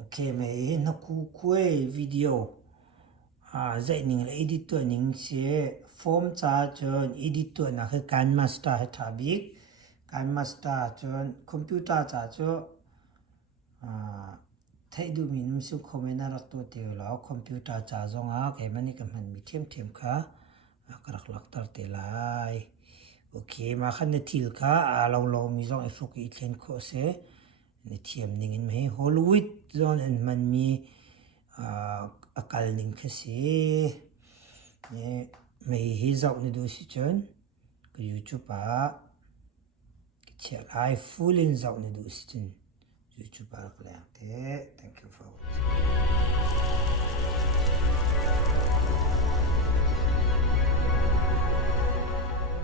โอเคไหมนักคุยวิดีโอจะนิ่งเลยอีดิตตัวนิ่งเสียฟอร์มจ้าจนอีดิตตัวนักคือการมาสเตอร์ให้ทับอีกการมาสเตอร์จนคอมพิวเตอร์จ้าจนถ้าดูมินุสุขไม่น่ารักตัวเดียวแล้วคอมพิวเตอร์จ้าจงแค่มันนี่ก็มันมีเทียมค่ะกระลักตัดเตลัยโอเคมาขันเนทิลค่ะเรามีจงเอฟโฟกีเทนโคเซ่เนทียมนิ่งไหมฮอลลีวูดจนมันมีakal ning kasi may hizaw ni do si John ko YouTube pa kichel ay full in zaw ni do si John YouTube pa lang te thank you for watching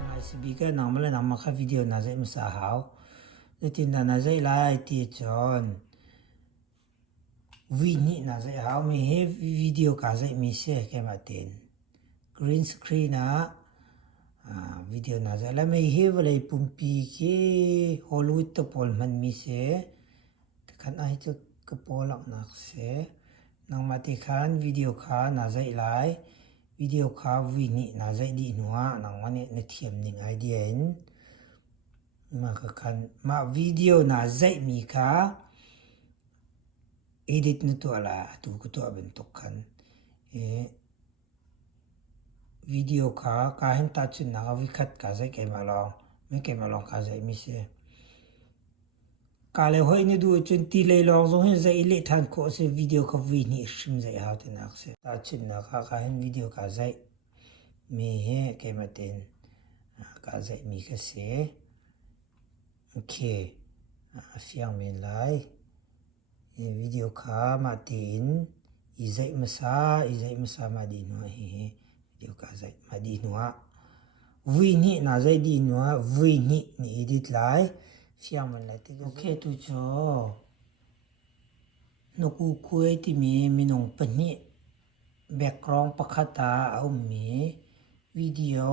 mai sibiga namala namaka video na zai masahaw tin na zai lai ti John vi ni na zai how me he video ka zai mi se ke ma tin green screen na video na zai la me he vale pumpi ke hollywood to pol man mi se kan ai chu ka polak na se nang mati khan video kha na zai lai video kha vi ni na zai di nuwa nang mane ne thiam ning ai dien ma ka khan ma video na zai mi kha edit na to ala tu ko to ben to khan video ka hen ta chun na vi khat ka zai ke ma long ka zai mi se ka le hoi ni du chun ti le long zo hen zai le than ko se video ka vi ni shim zai ha te nak se ta chun na ka hen video ka zai mi he ke ma ten ka zai mi ka se okay fiang men lai video ka ma tin izai masa ma di no he video ka zai ma di no vi ni na zai di no vi ni edit lai fiang man lai te okay tu cho no ku kuai ti mi nong pani background pakhata au mi video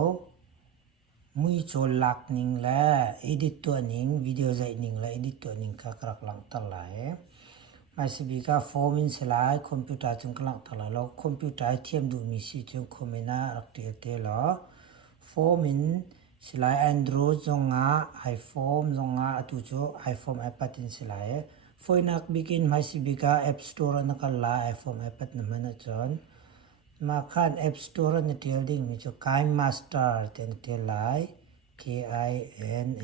mui cho lak ning la edit to ning video zai ning la edit to ning ka krak lang tal lai mai sibi ka form in selai computer chung klang thala lo computer thiam du mi si chung khomena rakte te lo form in selai android zonga iphone zonga atu chu iphone ipad in selai foinak begin mai sibi ka app store na kala iphone ipad na mana chon ma khan app store na tel ding mi chu kai master ten telai KINMASTER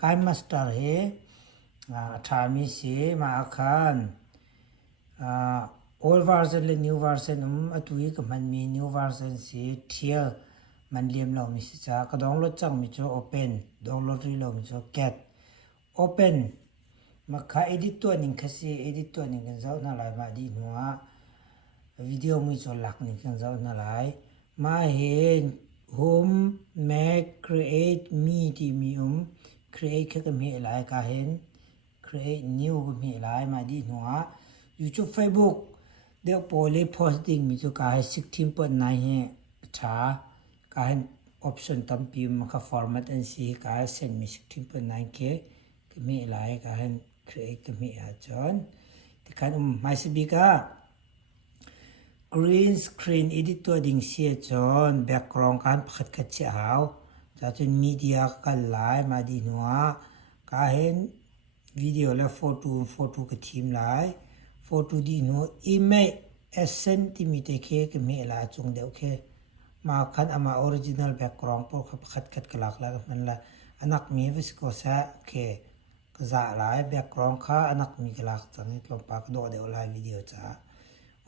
kai master he thami se ma khan old version le new version atui ka man mi new version se thial man liam lo mi si cha ka download chang mi cho open download ri lo mi cho cat open ma kha edit to ning khasi edit to ning kan zau na lai ma di nuwa video mi cho lak ning kan zau na lai ma he home make create me ti mi create ka mi lai ka hen create new mi lai ma di nuwa YouTube Facebook de pole posting mi chu ka 16.9 he tha ka option tam pi ma ka format and see ka send mi 16.9 ke mi lai ka create ka mi a chon ti kan mai sibi ka green screen editor ding se chon background kan phat khat che haw cha chun media ka lai ma di nuwa ka video la photo ka theme lai photo di no image a centimeter ke me la chung deu ke ma khan ama original background po khat kalak la man la anak mi vis ko sa ke za lai background kha anak mi kalak chang tlom pak do deu la video cha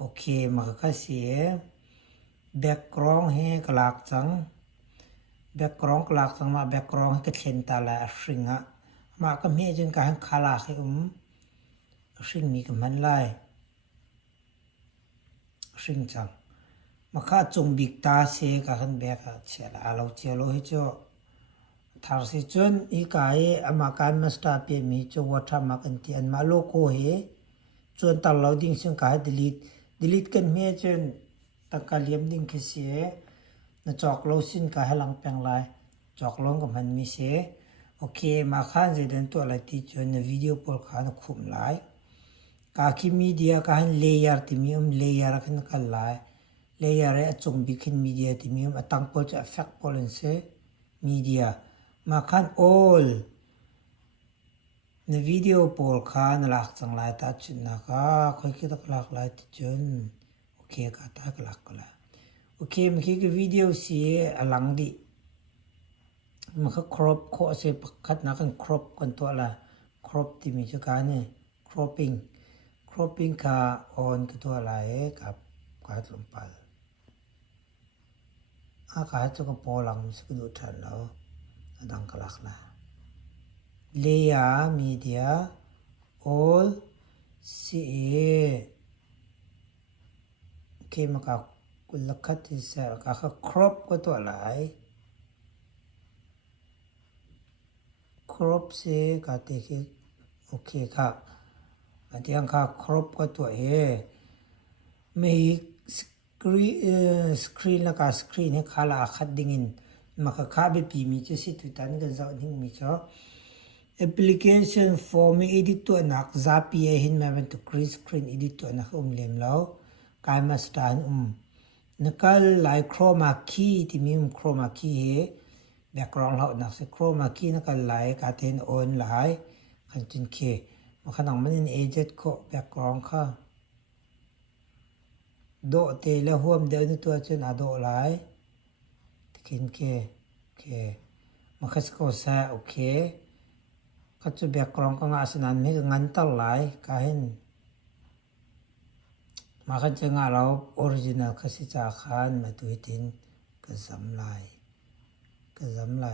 okay ma ka se background he kalak chang ma background ka thlen ta la shringa ma ka me jeng ka khala he shring mi ka man lai shring chang ma kha chung big ta se ka han be ka chela alo chelo he cho thar se chon I kai ama kan master pe mi cho whatsapp ma kan ti an ma lo ko he chon tal loading sing ka delete kan me chen ta ka liam ding ke se na chok lo sin ka halang peng lai chok long ka man mi se โอเคมาข้างจะเดินตัวอะไรที่จนในวิดีโอพอลข้างคุมไลกาคิมีเดียกาหันเลเยอร์ที่มีเลเยอร์ขึ้นกันไลเลเยอร์จะจงบิคินมีเดียที่มีตั้งพอจะ effect พอลนเซมีเดียมาข้าง all ในวิดีโอพอลข้างหลักสังไลตัดชุดนะคะค่อยคิดตักหลักไลที่จนโอเคก็ตักหลักก็แล้วโอเคเมื่อกี้ก็วิดีโอเสียหลังดิมันก็ครบโคเสียพัดนักกันครบกันตัวละครบที่มีจุการเนี่ย cropping ค่ะ on ก็ตัวอะไรกับการลงไปอากาศจะก็พอหลังสกุลทันแล้วดังกลักละ layer media all CA โอเคมันก็กุลคัดที่เสร็จก็ครบก็ตัวอะไร ครบเสียก็ตีคิโอเคค่ะอันที่อังคาครบก็ตัวไม่สกรีนแล้วก็สกรีนให้ขาลาขัดดิ่งมาค่ะข้าไปปีมีจะสิทุตันกันจะนิ่งมีจ้ะ application form edit ตัวนัก zapi เห็นไหมเป็นตัว green screen edit ตัวนักเลี้ยมแล้วกายมาสตาร์นักไลค์ chroma key ที่มีchroma key background เราหนักสิโครมาคีนักไลค์การเทนออนไลน์ขันจินเคมาขนาดมันเป็นเอเจนต์ก็ background ค่ะโดเตะแล้วห่วมเดินตัวจนอโดไลน์กินเคโอเคมาคัสโกซาโอเคก็จะ background ก็งาสนันไม่ก็งันตั้งไลน์ก็เห็นมาคันจะงาเรา original คัสิจาคานมาตัวทิ้งก็สำไลก็สำไล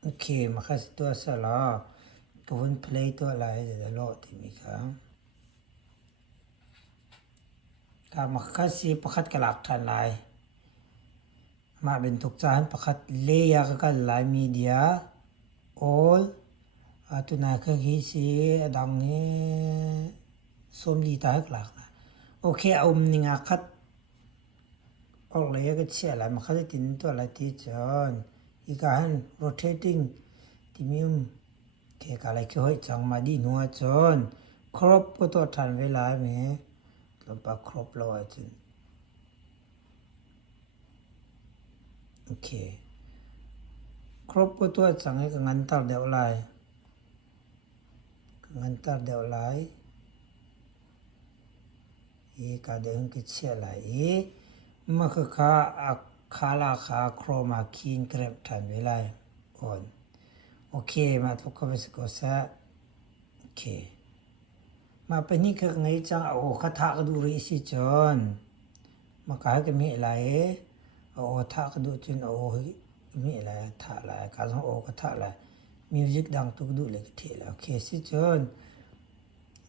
โอเคมาคัสตัวสลาก็วนเพลย์ตัวอะไรเดี๋ยวรอที่มีครับถ้ามาคัสซีประคัดกระลักทันไลมาเป็นทุกจานประคัดเลียกกันไลมีเดีย all ตุนาคือฮิซีดังนี้สมดีตายกลักนะโอเคเอาหนึ่งคัดออกเลยก็เชื่ออะไรมาคัดตินตัวอะไรที่จอนอีกการ rotating ที่มีเคกอะไรก็ให้จังมาดีนัวจอนครบก็ตัวทันเวลาไหมลงไปครบเลยจนโอเคครบก็ตัวจังให้กับงานตัดเดี๋ยวไล่งานตัดเดี๋ยวไล่อีกาเดี๋ยวก็เชื่ออะไรมาคือขาลาขาโครมาคีนเกรบทันเวลาก่อนโอเคมาทุกคนไปสกอซะโอเคมาเป็นนี่คือไงจังโอ้คาถากดูริสิจอนมาขายกันมีอะไรโอ้ถากดูจนโอ้มีอะไรถาอะไรการส่งโอ้ก็ถาอะไรมิวสิกดังตุกดูเลยก็เทแล้วโอเคสิจอน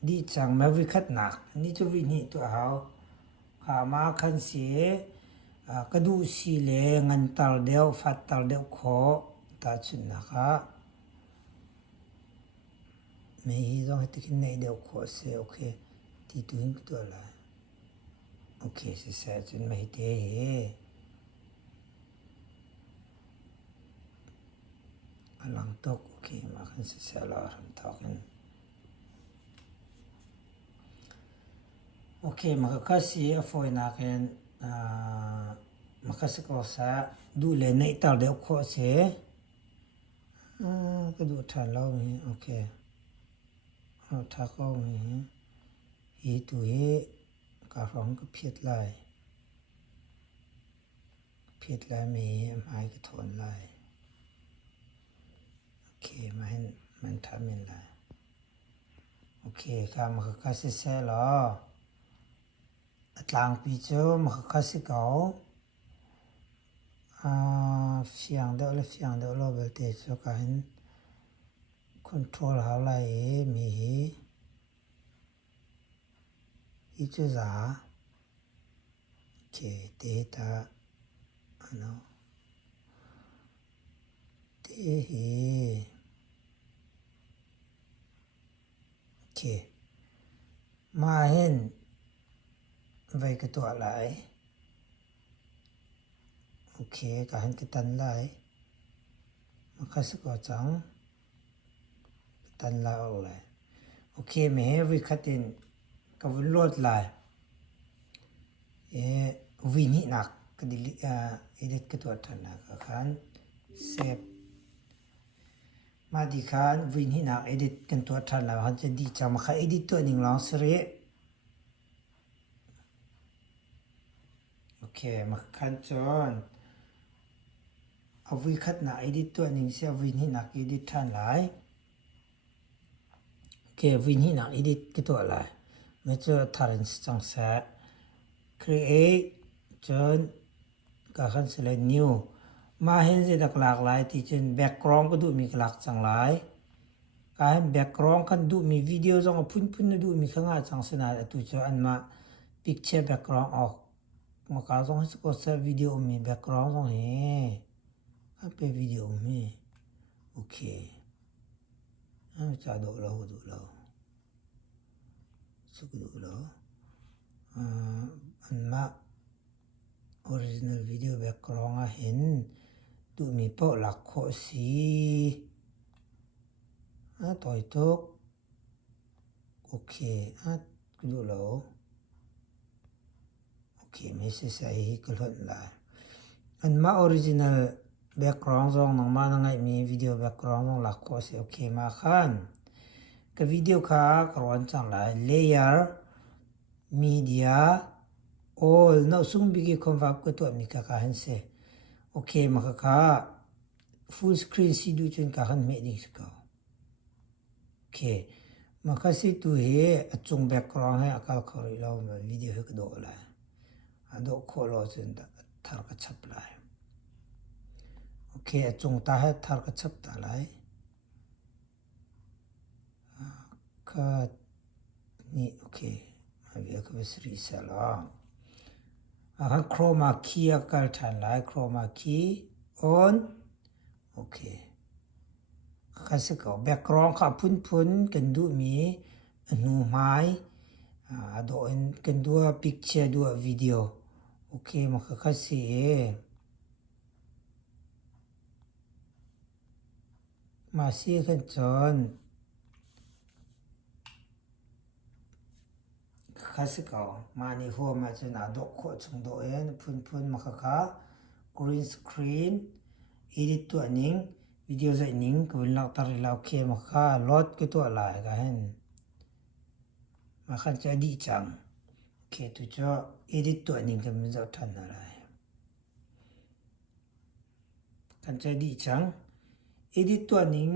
ดีจังมาวิคัดหนักนี่จะวินี่ตัวเขาขามาคันเสียกระดูสีเลงันตัลเดียวฟัดตัลเดียวขอตัดชุนนะคะไม่ต้องให้ติดในเดียวขอเสียโอเคที่ตัวนี้ตัวละโอเคเสียจนไม่เตะหลังตกโอเคมาคันเสียแล้วทำต่อกันโอเคมาคันเสียฟอยนักเองมาคันสกอซาดูเลยในตัลเดียวขอเสียก็ดูทันแล้วมีโอเคเอาทักเอามีอีตัวก็ร้องก็เพียดไล่เพียดไล่มีไม้ก็ทนไล่โอเคมาให้มันทำยังไงโอเคค่ะมันก็คัสเซ่หรอตลางปีเจ้ามันก็คัสเก่าเสียงเดียวเลยเสียงเดียวเราเบลเตจก็เห็นคอนโทรลหาอะไรมีอีจุดาโอเคเดต้าอันนั้นเดโอเคมาเห็นไว้กับตัวอะไรโอ โอเคก็หันกตันไลมาคัสก็จังตันไลออกเลยโอเคไม่ให้วิคัตินก็วิโลดไลวินินักก็ดิลิedit ก็ตัวทันนะก็ขันเซฟมาดีขันวินินัก edit กันตัวทันแล้วขันจะดีจังมาขัน edit ตัวหนึ่งลองสิเรโอเคมาขันจอนเอาวิคัดนะ edit ตัวหนึ่งเสียวินินัก edit ทันหลายโอเควินินัก edit ก็ตัวหลายไม่เจอทาร์นจังเสะ create จนก็ขัน select new มาเห็นสิดักหลากหลายที่จน background ก็ดูมีหลากจังหลายการ background กันดูมีวิดีโอจังพุ่นดูมีข้างหน้าจังสนาตุจอันมา picture background ออกมาการจังสก็เซฟวิดีโอมี background จังเฮอันเป็นวิดีโอมีโอเคอันจะดูแล้วสุดดูแล้วอันมา original video background เห็นดูมีเป้าหลักข้อสีต่อยตุกโอเคดูแล้วโอเคไม่ใช่ใส่ก็หล่นละอันมา original background ตรงนั้นมาไงมี video background ตรงหลักข้อสีโอเคมาขันก็วิดีโอค่ะกรอนจังหลาย layer media all น่าสุ่มบิกิคอนวับก็ตัวมีค่ะเห็นเสโอเคมาค่ะ full screen สิดูจนค่ะเห็นไม่ดีสักโอเคมาค่ะสิตัวเฮจง background ให้อาการเขาเราวิดีโอให้ก็ดูอะไรดูโคลอจนทาร์กชับเลยโอเคจงตาให้ทาร์กชับตาเลยก็นี่โอเคมาเบียก็เป็นสีสลาอาโครมาคีย์ก็ทันไลโครมาคีย์ on โอเคก็สิก็ background ค่ะพุ่นกันดูมีนูไม้ดูกันดู picture ดูวิดีโอโอเคมาก็สิมาสิกันจนข้าศึกมาในหัวมาจนอาดอกโคจงโดเอ็นพุ่นมาค่ะ green screen edit ตัวนิ่งวิดีโอจะนิ่งก็วิลลักตาริลาโอเคมาค่ะโหลดก็ตัวอะไรกันเห็นมาค่ะจะดีจังโอเคตัวจะ edit ตัวนิ่งก็ไม่จะทันอะไรกันจะดีจัง edit ตัวนิ่ง